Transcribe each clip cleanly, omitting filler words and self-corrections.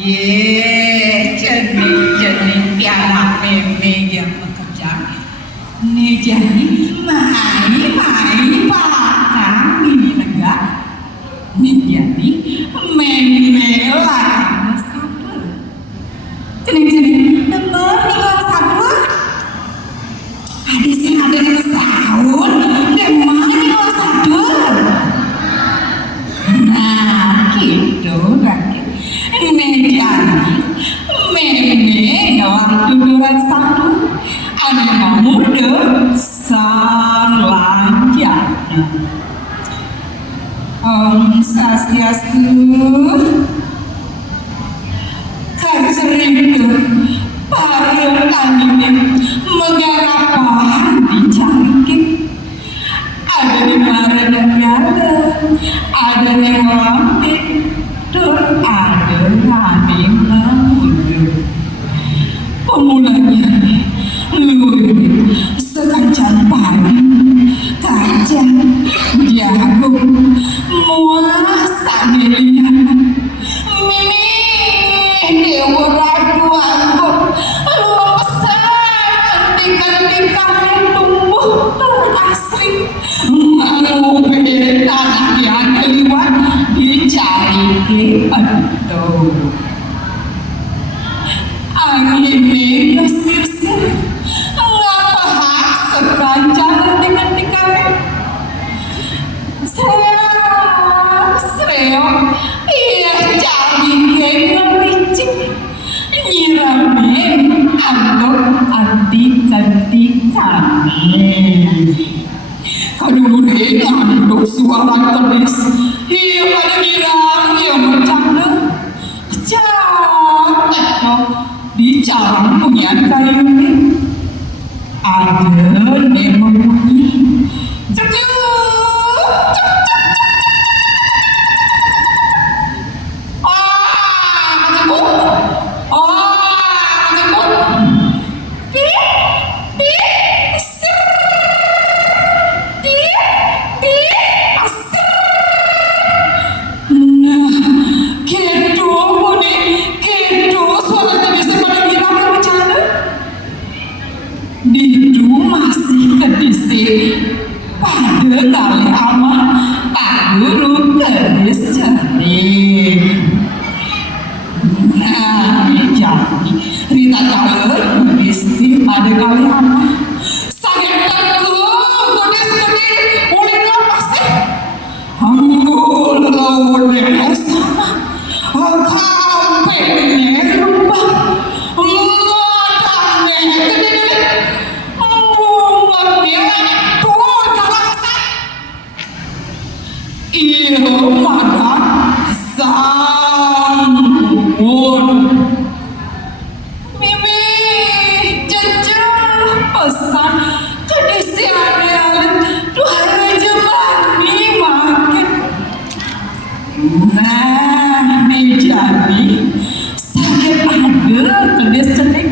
Ye, jenis piala meme yang bekerja. Nih jadi mai pakang ini negara. Nih jadi meme lah sabar. Jenis temen nih sabar. Ada sih ada yang sahur, demam nih sabar. Nah, gitu kan. Meme dalam tuduran satu ada yang muda selanjutnya Om Swastiastu kaceritu para anime menggarapan dicangkik ada di mana negara ada yang lampik dan ada yang mundur. Pemulanya luwih sekancan padi kacang jagung mula samilian mimi dewa ratu angkut luar pesan ketika tumbuh terasri mengubah tanah yang keliwat dicari ke betul angin sir ngapa hak sekancan ketika sreo iya cari gengan licik nyiramin anggap anti cantik kami kadure anduk suara keris iya pada girang iya bercanda cakep bicara punya kayu ini ada yang membunyi pada kali amat Pak Guru keris cerdik. Nah, jadi Rita Caler berisi pada kali amat sakit teguh gede ulin apa sih? Ambul ulin sama kampenya lupa ngodane gede-gede iyo pada sangkun mimi jejak pesan kedisianan dua raja bani makin nah nih jadi sakit ada kedis cenik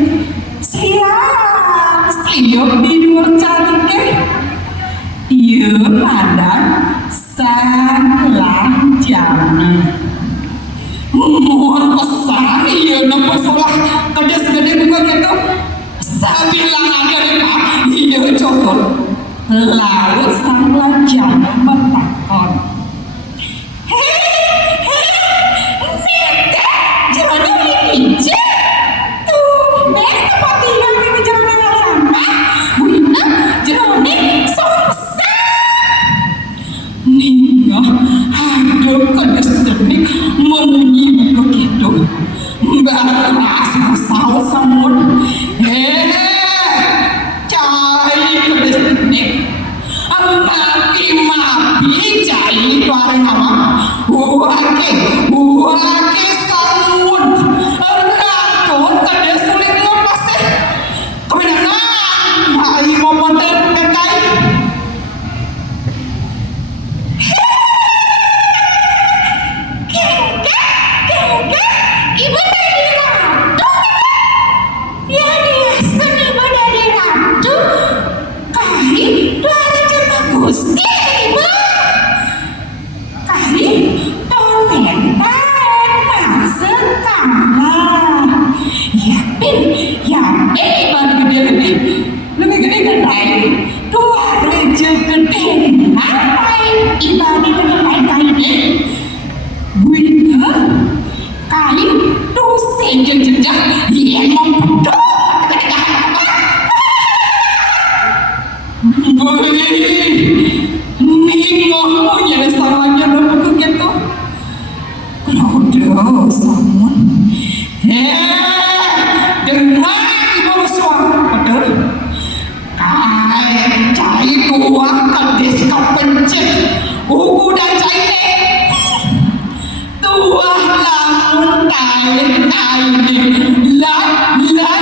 siap di luar cari deh iya pada selanjutnya mohon pesan iya nopo sekolah kedes gede buka gitu saya bilang ada deh pak iya cokot lalu selanjutnya bertakon nete jangan dipijet tuh nete patihan ini jangan lama wina jangan aduh kedes jenik menunyi begitu mbak rasa saus samun cai kedes jenik mati cai bareng apa wake samun rakut kedes sulit lepas kebenaran hai ngomong terkai ibu dari ratu ya dia seni dari ratu kali dua raja gusti ibu kali tonen masuk kamar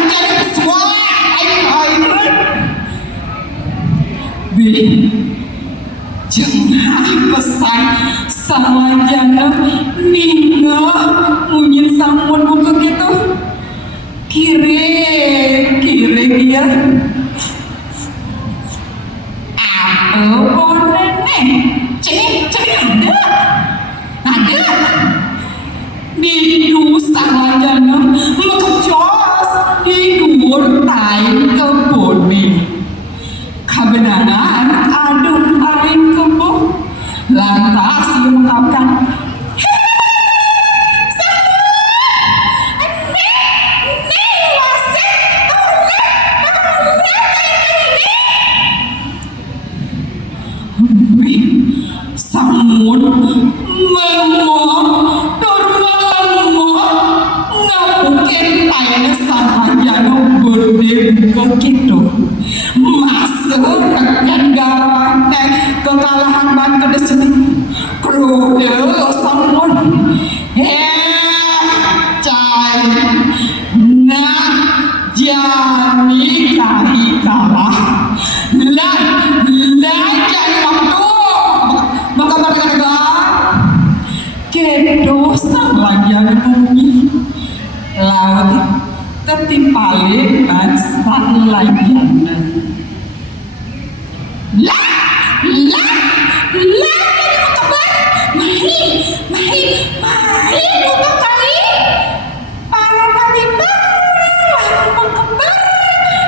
jadi suara Bi jangan pesan sama jana Nina munyin sampun buka gitu kire dia apa boleh nih cek ada đi đu sang là nó mà không cho đi đu tay ke bumi kebenaran adun arin kebo lantas ia mengatakan Samun menguap ngapukin tayana sarjana berde buka gitu masuk tekan gawang kekalahan ban kedesini krude samun cai nah jani kari kalah lah jadi waktu maka mereka kedosa lagi bunyi laut tertimpali dan lagian mari untuk kali para kali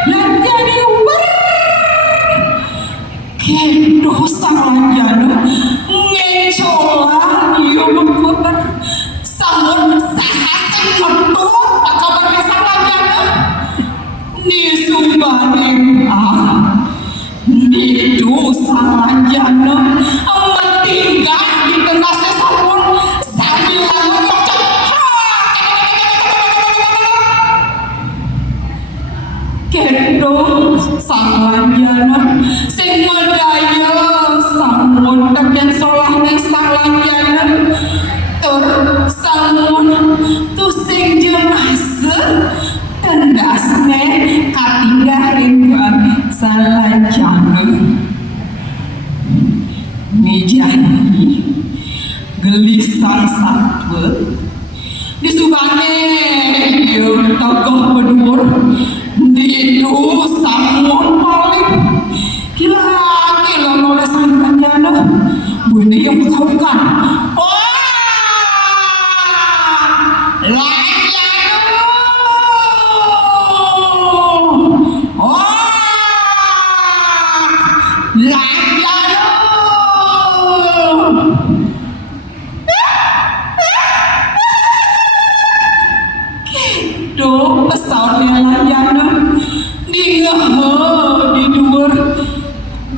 dan jadi kedosa lagian ngecola iyo mengkobar samun sahasin ngetut kabar besar lagian ni sumbaning ni dosa lagian tinggal di tengah sesapun sambil ngocok kendo sang lagian sing medaya samun teken solahne sang lagian tur samun tu sing jemase tendasne katinggal rinduan sang lagian Mijani gelisah satwe disubane yo tokoh bedur didu samun paling kila oleh sang panjana bune yang bukan pesawatnya layan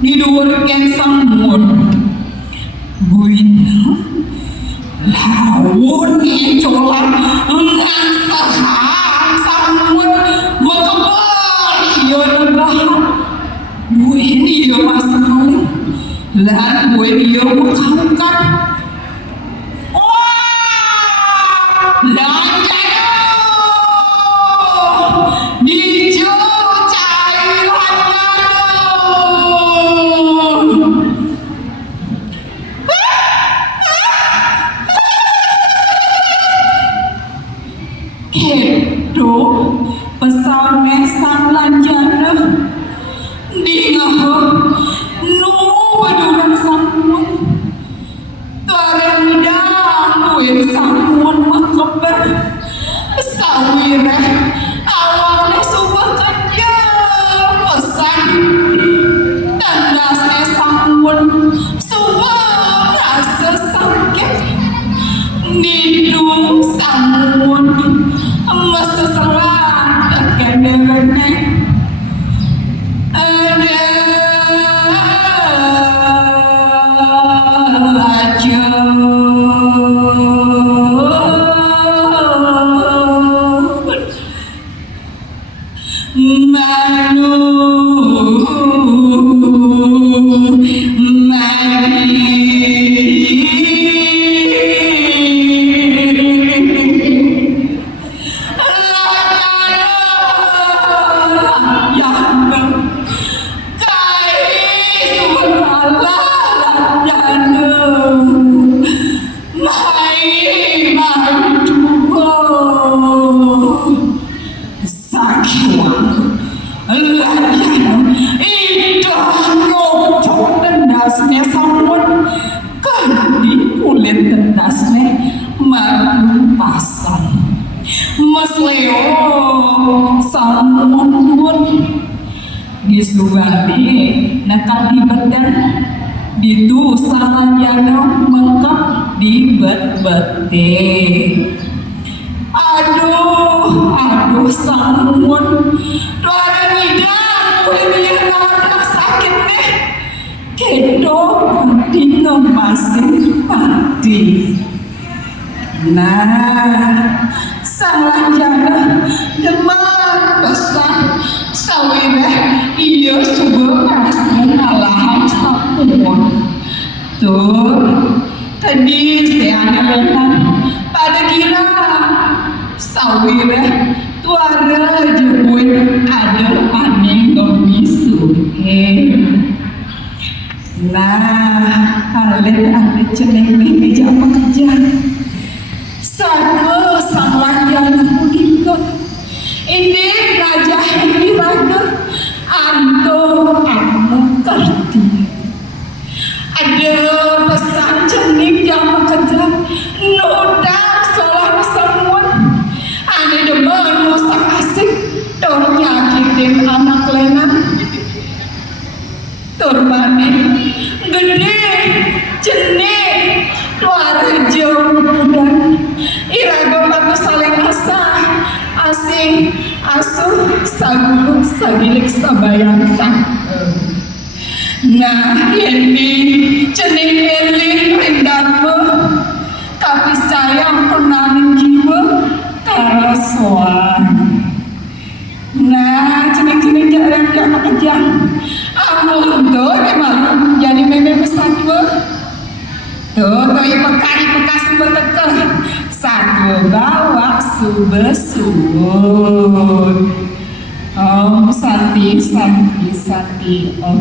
di dhuwur ken samun buina laut colan ngan sahang samun mekebal iya nembah buin iya masalah lan buin iya mekangkan pesawat sang lanjana di ngahur nu baduran samun tarendang win samun makabar sawira awalnya subah kerja pesan tandasnya samun subah rasa sakit nidu samun masa salah kadang-kadang ada aja Mas Leo sampun disubati nakal di badan ditu salajana mengkap di bet-bete. Aduh sampun doa nidang kuliah nawan sakit nih kedok di masih mati. Nah salah jaga demam besar sawireh iya subuh kasih ngalahan sampun tuh tadi saya lehan pada kira sawireh tuara jebuin ada aneh gomisu nah alit ceneng meja apa kerja satu sang lanjana begitu ini raja ini raga anto kamu kerti ada pesan cening yang bekerja noda solar semua ane demen musak asik dong nyakitin anak lena turbanin gede cening luar jauh dan iraga batu saling asing asuh saguh sagilik sabayangkan. Nah ini cening eling rendama tapi sayang penaning jiwa karasoan. Nah cening jarang kerja amun tuh memang jadi meme besar tuh yang pekari bekas bertekah satu bawa subesun om santi om